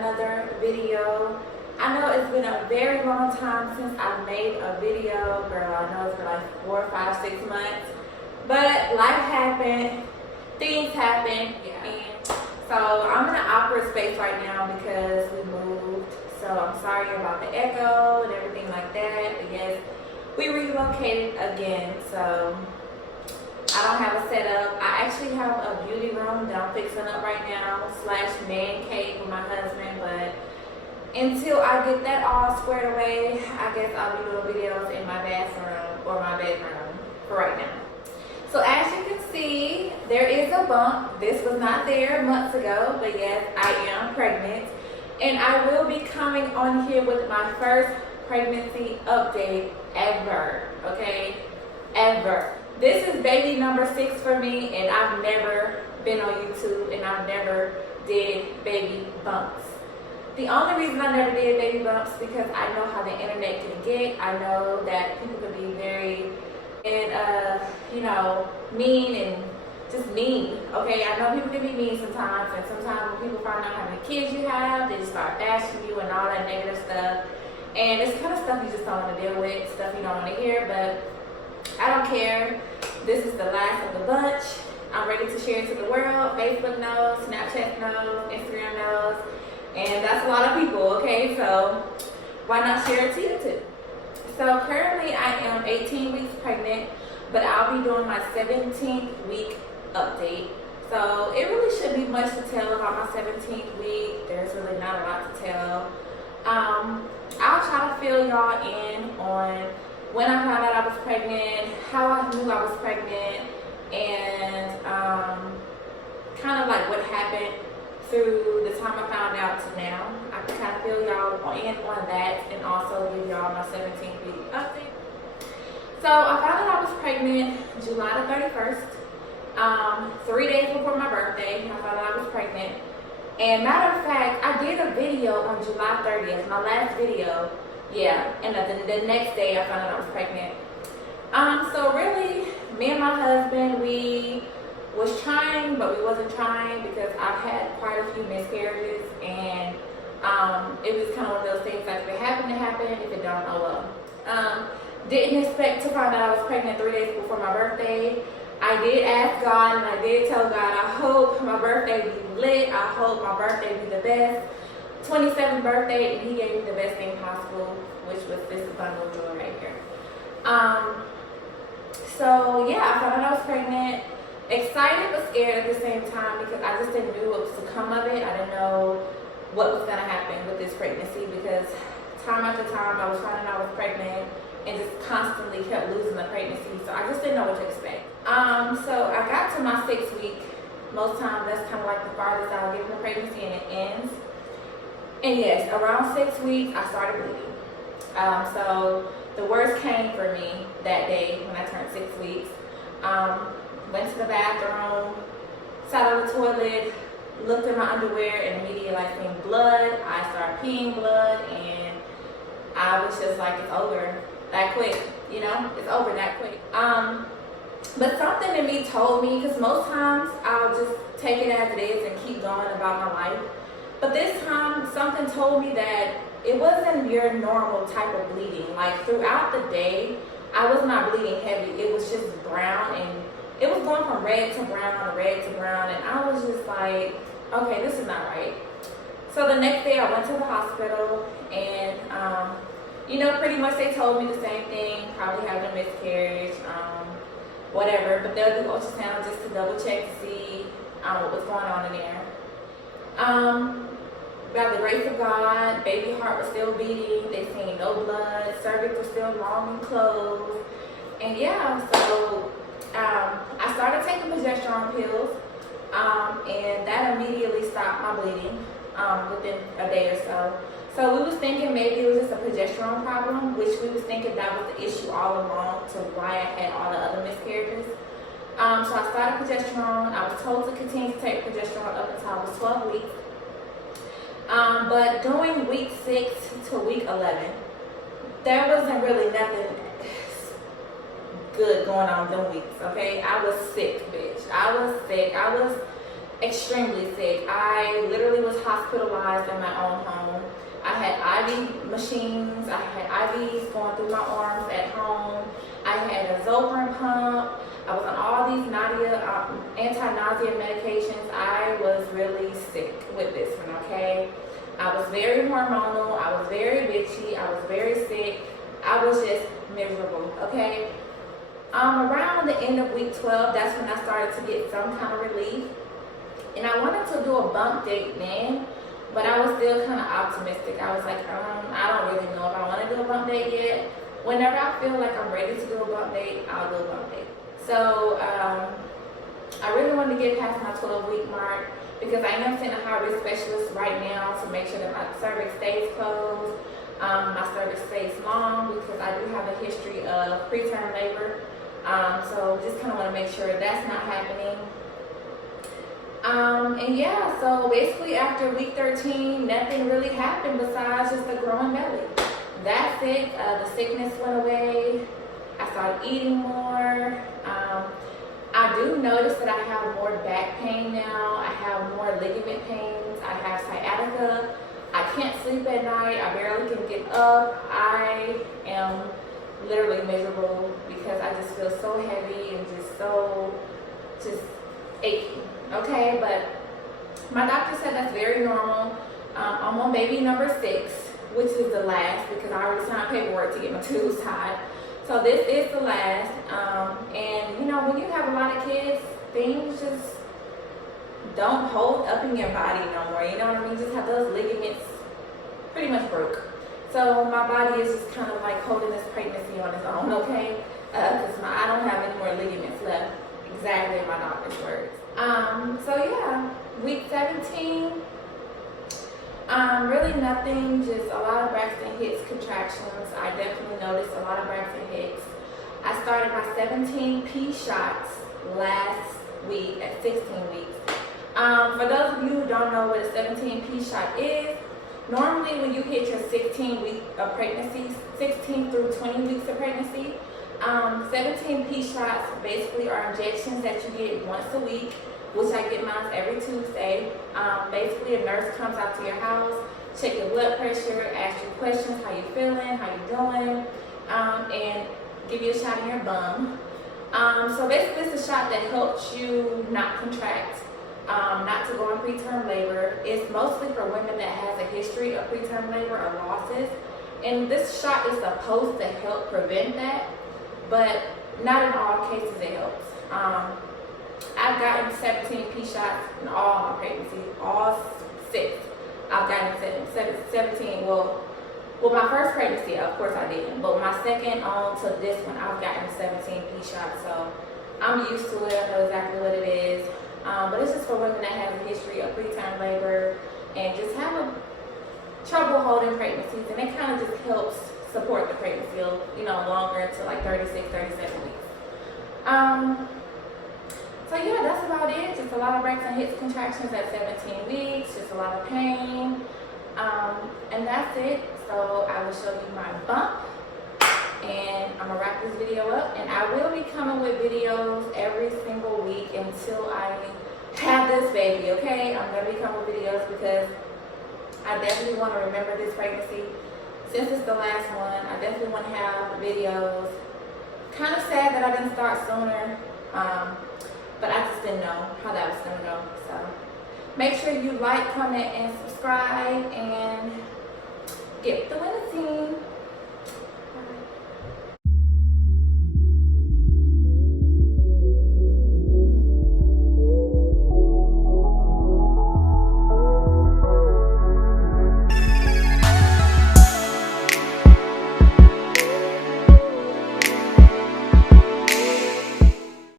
another video. I know it's been a very long time since I've made a video, girl. I know it's been like 4, 5, 6 months, but life happened, things happened, and so I'm in an awkward space right now because we moved. So I'm sorry about the echo and everything like that. But yes, we relocated again, so I don't have a setup. I actually have a beauty room that I'm fixing up right now / man cave with my husband, but until I get that all squared away, I guess I'll be doing videos in my bathroom or my bedroom for right now. So as you can see, there is a bump. This was not there months ago, but yes, I am pregnant. And I will be coming on here with my first pregnancy update ever, okay? Ever. This is baby number 6 for me, and I've never been on YouTube, and I've never did baby bumps. The only reason I never did baby bumps because I know how the internet can get. I know that people can be very, mean and just mean, okay? I know people can be mean sometimes, and sometimes when people find out how many kids you have, they just start bashing you and all that negative stuff. And it's kind of stuff you just don't want to deal with, stuff you don't want to hear, but I don't care. This is the last of the bunch. I'm ready to share it to the world. Facebook knows, Snapchat knows, Instagram knows, and that's a lot of people, okay? So why not share it to you too? So currently I am 18 weeks pregnant, but I'll be doing my 17th week update. So it really shouldn't be much to tell about my 17th week. There's really not a lot to tell. I'll try to fill y'all in on when I found out I was pregnant, how I knew I was pregnant, and kind of like what happened through the time I found out to now. I can kind of fill y'all in on that and also give y'all my 17th week update. So I found out I was pregnant July the 31st, 3 days before my birthday. I found out I was pregnant. And matter of fact, I did a video on July 30th, my last video. Yeah, and the next day I found out I was pregnant. So really, me and my husband, we was trying, but we wasn't trying because I've had quite a few miscarriages, and it was kind of one of those things like if it happened, it happened. If it don't, oh well. Didn't expect to find out I was pregnant 3 days before my birthday. I did ask God, and I did tell God, I hope my birthday be lit. I hope my birthday be the best. 27th birthday, and He gave me the best thing possible, which was this bundle of joy right here. So yeah, I found out I was pregnant. Excited but scared at the same time because I just didn't know what was to come of it. I didn't know what was gonna happen with this pregnancy because time after time I was finding out I was pregnant and just constantly kept losing the pregnancy. So I just didn't know what to expect. So I got to my 6th week. Most times that's kind of like the farthest I'll get in the pregnancy and it ends. And yes, around 6 weeks I started bleeding. So the worst came for me that day when I turned 6 weeks. Went to the bathroom, sat on the toilet, looked at my underwear, and immediately I seen blood. I started peeing blood, and I was just like, it's over that quick, it's over that quick. But something in me told me, because most times I'll just take it as it is and keep going about my life. But this time, something told me that it wasn't your normal type of bleeding. Like throughout the day, I was not bleeding heavy. It was just brown, and it was going from red to brown, and I was just like, okay, this is not right. So the next day I went to the hospital, and pretty much they told me the same thing, probably having a miscarriage, whatever, but they'll do ultrasound just to double check to see what was going on in there. By the grace of God, baby heart was still beating, they seen no blood, cervix was still long and closed, and yeah, so I started taking progesterone pills, and that immediately stopped my bleeding within a day or so. So we was thinking maybe it was just a progesterone problem, which we was thinking that was the issue all along to why I had all the other miscarriages. So I started progesterone. I was told to continue to take progesterone up until I was 12 weeks. But during week 6 to week 11, there wasn't really nothing good going on them weeks, okay? I was sick, bitch. I was sick. I was extremely sick. I literally was hospitalized in my own home. I had IV machines. I had IVs going through my arms at home. I had a Zofran pump. I was on all these anti-nausea medications. I was really sick with this one, okay? I was very hormonal. I was very bitchy. I was very sick. I was just miserable, okay? Around the end of week 12, that's when I started to get some kind of relief. And I wanted to do a bump date then, but I was still kind of optimistic. I was like, I don't really know if I want to do a bump date yet. Whenever I feel like I'm ready to do a bump date, I'll do a bump date. So I really wanted to get past my 12-week mark because I am seeing a high-risk specialist right now to make sure that my cervix stays closed, my cervix stays long, because I do have a history of preterm labor. So just kind of want to make sure that's not happening. And yeah, so basically after week 13, nothing really happened besides just a growing belly. That's it. The sickness went away. I started eating more. I do notice that I have more back pain now. I have more ligament pains. I have sciatica. I can't sleep at night. I barely can get up. I am literally miserable because I just feel so heavy and just achy. Okay, but my doctor said that's very normal. I'm on baby number 6, which is the last because I already signed paperwork to get my tubes tied. So this is the last. And you know, when you have a lot of kids, things just don't hold up in your body no more. You know what I mean? You just have those ligaments pretty much broke. So my body is just kind of like holding this pregnancy on its own, okay? Because I don't have any more ligaments left. Exactly my doctor's words. So yeah, week 17, really nothing, just a lot of Braxton Hicks contractions. I definitely noticed a lot of Braxton Hicks. I started my 17P shots last week at 16 weeks. For those of you who don't know what a 17P shot is, normally when you hit your 16 week of pregnancy, 16 through 20 weeks of pregnancy, 17P shots basically are injections that you get once a week, which I get mine every Tuesday. Basically a nurse comes out to your house, check your blood pressure, ask you questions, how you feeling, how you doing, and give you a shot in your bum. So basically it's a shot that helps you not contract, not to go in preterm labor. It's mostly for women that has a history of preterm labor or losses. And this shot is supposed to help prevent that, but not in all cases it helps. I've gotten 17P shots in all my pregnancies, all 6. I've gotten 17, well, my first pregnancy, of course I didn't, but my second on to this one, I've gotten 17P shots, so I'm used to it. I know exactly what it is. But it's just for women that have a history of preterm labor and just have a trouble holding pregnancies, and it kind of just helps support the pregnancy, you know, longer to like 36, 37 weeks. So yeah, that's about it. Just a lot of Braxton Hicks contractions at 17 weeks, just a lot of pain. And that's it. So I will show you my bump, and I'm gonna wrap this video up, and I will be coming with videos every single week until I have this baby, okay? I'm gonna be coming with videos because I definitely want to remember this pregnancy. Since it's the last one, I definitely want to have videos. Kind of sad that I didn't start sooner, but I just didn't know how that was gonna go. So make sure you like, comment, and subscribe, and get the winning team.